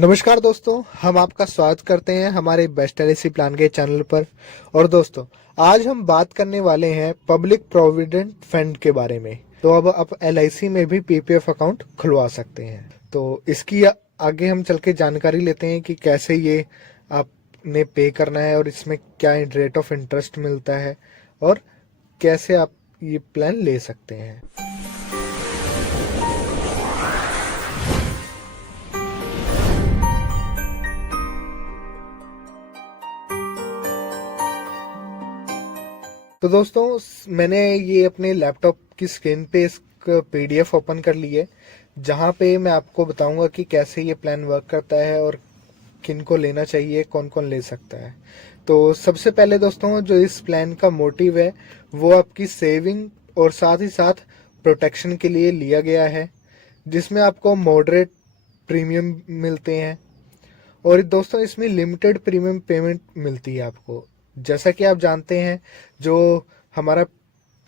नमस्कार दोस्तों, हम आपका स्वागत करते हैं हमारे बेस्ट एलआईसी प्लान के चैनल पर। और दोस्तों, आज हम बात करने वाले हैं पब्लिक प्रोविडेंट फंड के बारे में। तो अब आप एलआईसी में भी पीपीएफ अकाउंट खुलवा सकते हैं। तो इसकी आगे हम चल के जानकारी लेते हैं कि कैसे ये आपने पे करना है और इसमें क्या रेट ऑफ इंटरेस्ट मिलता है और कैसे आप ये प्लान ले सकते हैं। तो दोस्तों, मैंने ये अपने लैपटॉप की स्क्रीन पे इस पीडीएफ ओपन कर ली है, जहाँ पे मैं आपको बताऊंगा कि कैसे ये प्लान वर्क करता है और किन को लेना चाहिए, कौन कौन ले सकता है। तो सबसे पहले दोस्तों, जो इस प्लान का मोटिव है वो आपकी सेविंग और साथ ही साथ प्रोटेक्शन के लिए लिया गया है, जिसमें आपको मॉडरेट प्रीमियम मिलते हैं। और दोस्तों, इसमें लिमिटेड प्रीमियम पेमेंट मिलती है आपको। जैसा कि आप जानते हैं, जो हमारा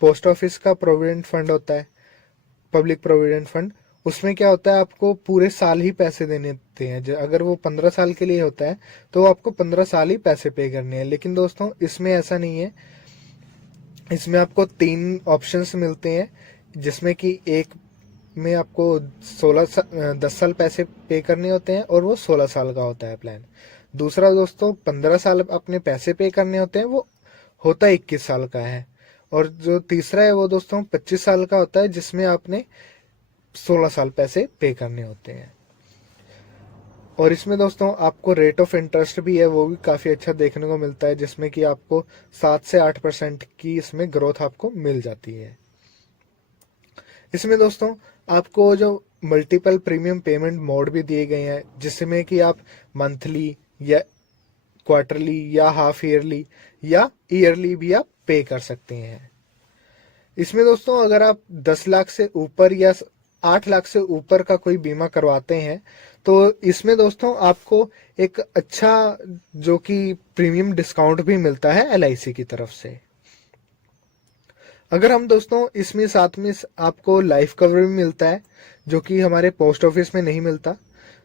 पोस्ट ऑफिस का प्रोविडेंट फंड होता है, पब्लिक प्रोविडेंट फंड, उसमें क्या होता है, आपको पूरे साल ही पैसे देने होते हैं। अगर वो 15 साल के लिए होता है तो आपको 15 साल ही पैसे पे करने हैं। लेकिन दोस्तों, इसमें ऐसा नहीं है। इसमें आपको 3 ऑप्शंस मिलते हैं, जिसमें कि एक में आपको 10 साल पैसे पे करने होते हैं और वो 16 साल का होता है प्लान। दूसरा दोस्तों, 15 साल अपने पैसे पे करने होते हैं, वो होता 21 साल का है। और जो तीसरा है वो दोस्तों 25 साल का होता है, जिसमें आपने 16 साल पैसे पे करने होते हैं। और इसमें दोस्तों आपको रेट ऑफ इंटरेस्ट भी है, वो भी काफ़ी अच्छा देखने को मिलता है, जिसमें कि आपको 7 से 8% की इसमें ग्रोथ आपको मिल जाती है। इसमें दोस्तों आपको जो मल्टीपल प्रीमियम पेमेंट मोड भी दिए गए हैं, जिसमें कि आप मंथली या क्वार्टरली या हाफ ईयरली या ईयरली भी आप पे कर सकते हैं। इसमें दोस्तों अगर आप 10 लाख से ऊपर या 8 लाख से ऊपर का कोई बीमा करवाते हैं, तो इसमें दोस्तों आपको एक अच्छा जो कि प्रीमियम डिस्काउंट भी मिलता है एलआईसी की तरफ से। अगर हम दोस्तों इसमें साथ में आपको लाइफ कवर भी मिलता है, जो कि हमारे पोस्ट ऑफिस में नहीं मिलता।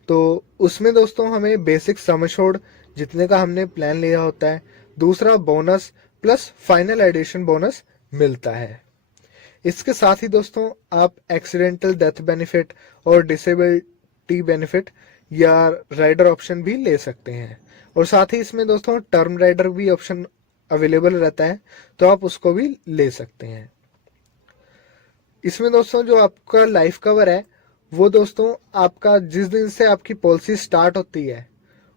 तो उसमें दोस्तों हमें बेसिक सम एश्योर्ड जितने का हमने प्लान लिया होता है, दूसरा bonus plus final addition bonus मिलता है। इसके साथ ही दोस्तों आप एक्सीडेंटल डेथ बेनिफिट और डिसेबिलिटी बेनिफिट या राइडर ऑप्शन भी ले सकते हैं। और साथ ही इसमें दोस्तों टर्म राइडर भी ऑप्शन अवेलेबल रहता है, तो आप उसको भी ले सकते हैं। इसमें दोस्तों जो आपका लाइफ कवर है, वो दोस्तों आपका जिस दिन से आपकी पॉलिसी स्टार्ट होती है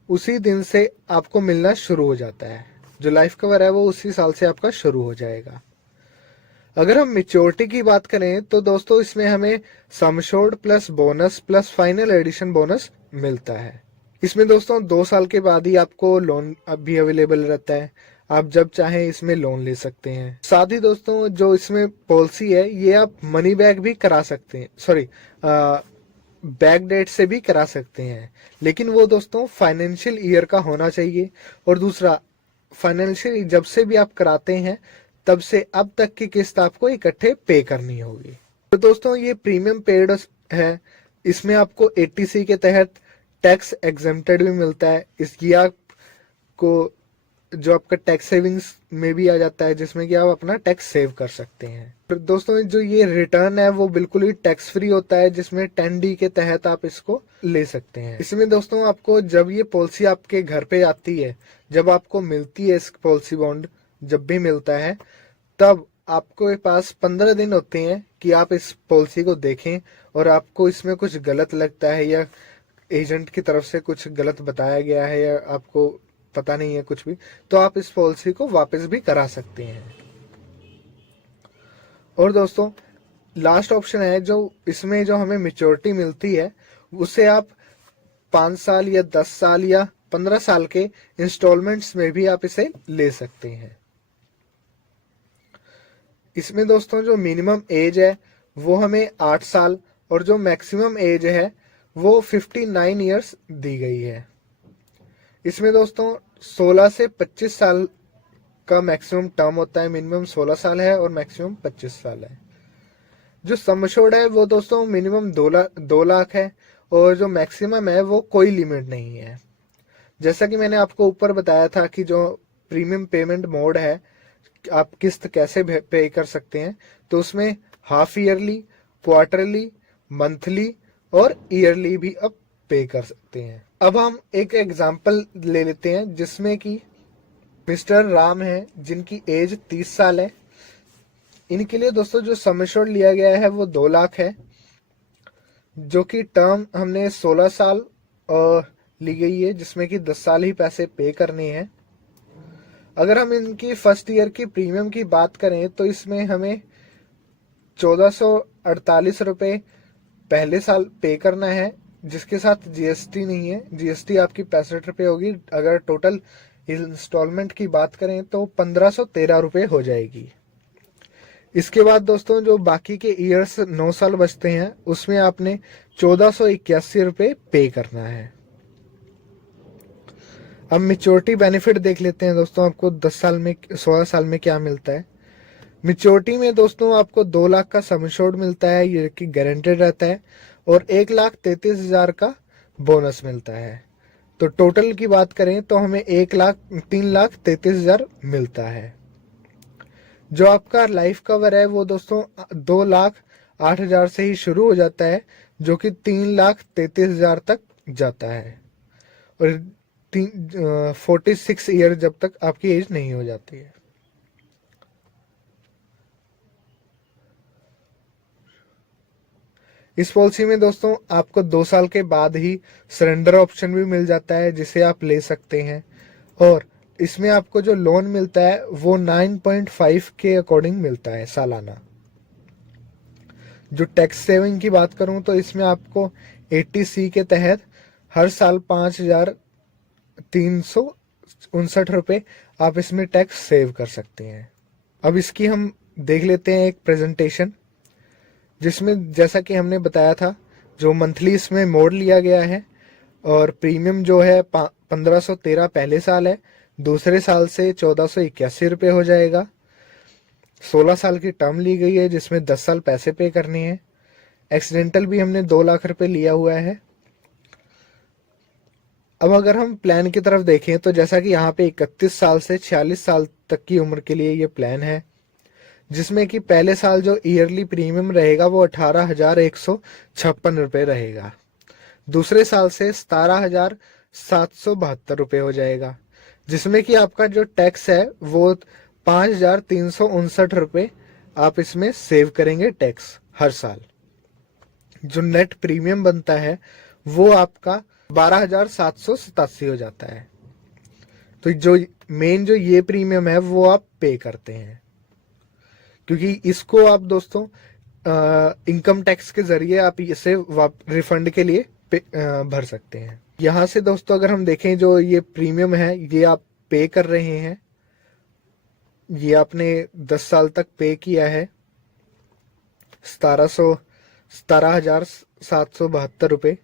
उसी दिन से आपको मिलना शुरू हो जाता है। जो लाइफ कवर है वो उसी साल से आपका शुरू हो जाएगा। अगर हम मेच्योरिटी की बात करें तो दोस्तों इसमें हमें sum assured plus bonus plus final addition bonus मिलता है। इसमें दोस्तों 2 साल के बाद ही आपको लोन भी अवेलेबल रहता है, आप जब चाहें इसमें लोन ले सकते हैं। साथ ही दोस्तों जो इसमें पॉलिसी है, ये आप मनी बैक भी करा सकते हैं, सॉरी बैक डेट से भी करा सकते हैं। लेकिन वो दोस्तों फाइनेंशियल ईयर का होना चाहिए। और दूसरा, फाइनेंशियल जब से भी आप कराते हैं तब से अब तक की किस्त आपको इकट्ठे पे करनी होगी। तो दोस्तों ये प्रीमियम पेड है। इसमें आपको 80C के तहत टैक्स एग्जेम्प्टेड भी मिलता है। इसकी आपको जो आपका टैक्स सेविंग्स में भी आ जाता है, जिसमें कि आप अपना टैक्स सेव कर सकते हैं। तो दोस्तों जो ये रिटर्न है वो बिल्कुल ही टैक्स फ्री होता है, जिसमें 10D के तहत आप इसको ले सकते हैं। इसमें दोस्तों आपको जब ये पॉलिसी आपके घर पे आती है, जब आपको मिलती है इस पॉलिसी बॉन्ड, जब भी मिलता है, तब आपको पास 15 दिन होते हैं कि आप इस पॉलिसी को देखें। और आपको इसमें कुछ गलत लगता है या एजेंट की तरफ से कुछ गलत बताया गया है या आपको पता नहीं है कुछ भी, तो आप इस पॉलिसी को वापस भी करा सकते हैं। और दोस्तों लास्ट ऑप्शन है, जो इसमें जो हमें मेच्योरिटी मिलती है, उसे आप 5 साल या 10 साल या 15 साल के इंस्टॉलमेंट्स में भी आप इसे ले सकते हैं। इसमें दोस्तों जो मिनिमम एज है वो हमें 8 साल और जो मैक्सिमम एज है वो 59 ईयर्स दी गई है। इसमें दोस्तों 16 से 25 साल का मैक्सिमम टर्म होता है। मिनिमम 16 साल है और मैक्सिमम 25 साल है। जो सम एश्योर्ड है वो दोस्तों मिनिमम 2 लाख है और जो मैक्सिमम है वो कोई लिमिट नहीं है। जैसा कि मैंने आपको ऊपर बताया था कि जो प्रीमियम पेमेंट मोड है, आप किस्त कैसे पे कर सकते हैं, तो उसमें हाफ ईयरली, क्वार्टरली, मंथली और ईयरली भी अब पे कर सकते हैं। अब हम एक एग्जांपल ले लेते हैं जिसमें कि मिस्टर राम है जिनकी एज 30 साल है। इनके लिए दोस्तों जो सम एश्योर्ड लिया गया है वो 2 लाख है, जो कि टर्म हमने 16 साल ली गई है, जिसमें कि 10 साल ही पैसे पे करने हैं। अगर हम इनकी फर्स्ट ईयर की प्रीमियम की बात करें तो इसमें हमें 1448 रुपये पहले साल पे करना है, जिसके साथ जीएसटी नहीं है। जीएसटी आपकी 65 रुपये होगी। अगर टोटल इंस्टॉलमेंट की बात करें तो 1513 रुपये हो जाएगी। इसके बाद दोस्तों जो बाकी के ईयर्स 9 साल बचते हैं उसमें आपने 1481 रुपये पे करना है। अब मेच्योरिटी बेनिफिट देख लेते हैं दोस्तों, आपको 10 साल में 16 साल में क्या मिलता है। मेच्योरिटी में दोस्तों आपको 2 लाख का सम एश्योर्ड मिलता है, ये कि गारंटेड रहता है, और 1,33,000 का बोनस मिलता है। तो टोटल की बात करें तो हमें 3,33,000 मिलता है। जो आपका लाइफ कवर है वो दोस्तों 2,08,000 से ही शुरू हो जाता है, जो कि 3,33,000 तक जाता है, और 46 ईयर जब तक आपकी एज नहीं हो जाती है। इस पॉलिसी में दोस्तों आपको 2 साल के बाद ही सरेंडर ऑप्शन भी मिल जाता है, जिसे आप ले सकते हैं। और इसमें आपको जो लोन मिलता है वो 9.5 के अकॉर्डिंग मिलता है सालाना। जो टैक्स सेविंग की बात करूं तो इसमें आपको 80C के तहत हर साल 5,359 रुपये आप इसमें टैक्स सेव कर सकते हैं। अब इसकी हम देख लेते हैं एक प्रेजेंटेशन, जिसमें जैसा कि हमने बताया था जो मंथली इसमें मोड लिया गया है, और प्रीमियम जो है 1513 पहले साल है, दूसरे साल से 1481 रुपये हो जाएगा। 16 साल की टर्म ली गई है जिसमें 10 साल पैसे पे करने हैं। एक्सीडेंटल भी हमने 2 लाख रुपए लिया हुआ है। अब अगर हम प्लान की तरफ देखें तो जैसा कि यहाँ पे 31 साल से 46 साल तक की उम्र के लिए ये प्लान है, जिसमें कि पहले साल जो ईयरली प्रीमियम रहेगा वो 18,156 रुपये रहेगा। दूसरे साल से 17,772 रुपये हो जाएगा, जिसमें कि आपका जो टैक्स है वो 5,359 रुपये आप इसमें सेव करेंगे टैक्स हर साल। जो नेट प्रीमियम बनता है वो आपका 12,787 हो जाता है। तो जो मेन जो ये प्रीमियम है वो आप पे करते हैं, क्योंकि इसको आप दोस्तों इनकम टैक्स के जरिए आप इसे रिफंड के लिए भर सकते हैं। यहाँ से दोस्तों अगर हम देखें जो ये प्रीमियम है ये आप पे कर रहे हैं, ये आपने 10 साल तक पे किया है 17,772 रुपये।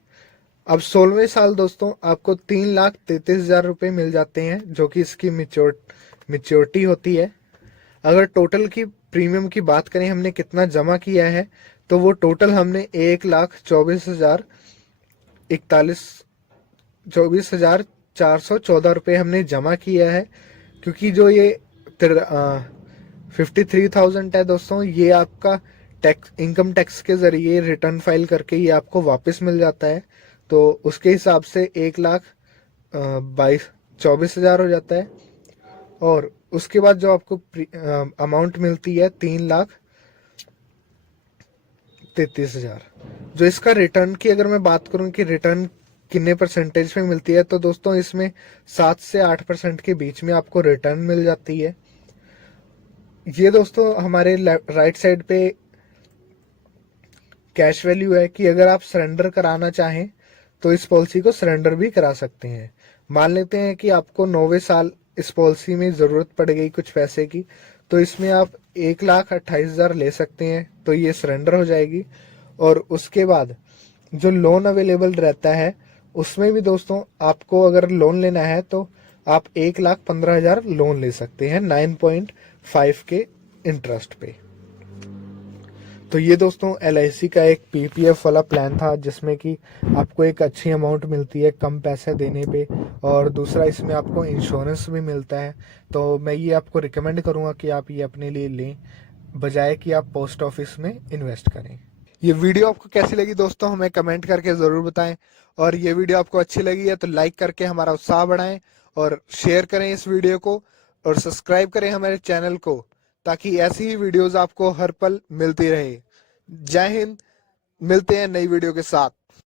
अब 16वें साल दोस्तों आपको 3,33,000 रुपये मिल जाते हैं, जो कि इसकी मेच्योरिटी होती है। अगर टोटल की प्रीमियम की बात करें हमने कितना जमा किया है, तो वो टोटल हमने 1,24,414 रुपये हमने जमा किया है। क्योंकि जो ये 53,000 है दोस्तों, ये आपका टैक्स इनकम टैक्स के जरिए रिटर्न फाइल करके ये आपको वापस मिल जाता है, तो उसके हिसाब से 1,24,000 हो जाता है। और उसके बाद जो आपको अमाउंट मिलती है 3,33,000। जो इसका रिटर्न की अगर मैं बात करूं कि रिटर्न कितने परसेंटेज में मिलती है, तो दोस्तों इसमें 7 से 8% के बीच में आपको रिटर्न मिल जाती है। ये दोस्तों हमारे राइट साइड पे कैश वैल्यू है कि अगर आप सरेंडर कराना चाहें तो इस पॉलिसी को सरेंडर भी करा सकते हैं। मान लेते हैं कि आपको 9वें साल इस पॉलिसी में ज़रूरत पड़ गई कुछ पैसे की, तो इसमें आप 1,28,000 ले सकते हैं, तो ये सरेंडर हो जाएगी। और उसके बाद जो लोन अवेलेबल रहता है उसमें भी दोस्तों आपको अगर लोन लेना है तो आप 1,15,000 लोन ले सकते हैं 9.5 के इंटरेस्ट पे। तो ये दोस्तों LIC का एक PPF वाला प्लान था, जिसमें कि आपको एक अच्छी अमाउंट मिलती है कम पैसे देने पे, और दूसरा इसमें आपको इंश्योरेंस भी मिलता है। तो मैं ये आपको रिकमेंड करूँगा कि आप ये अपने लिए लें, बजाय कि आप पोस्ट ऑफिस में इन्वेस्ट करें। ये वीडियो आपको कैसी लगी दोस्तों, हमें कमेंट करके ज़रूर बताएं, और ये वीडियो आपको अच्छी लगी है तो लाइक करके हमारा उत्साह बढ़ाएं, और शेयर करें इस वीडियो को, और सब्सक्राइब करें हमारे चैनल को, ताकि ऐसी ही वीडियोस आपको हर पल मिलती रहे। जय हिंद, मिलते हैं नई वीडियो के साथ।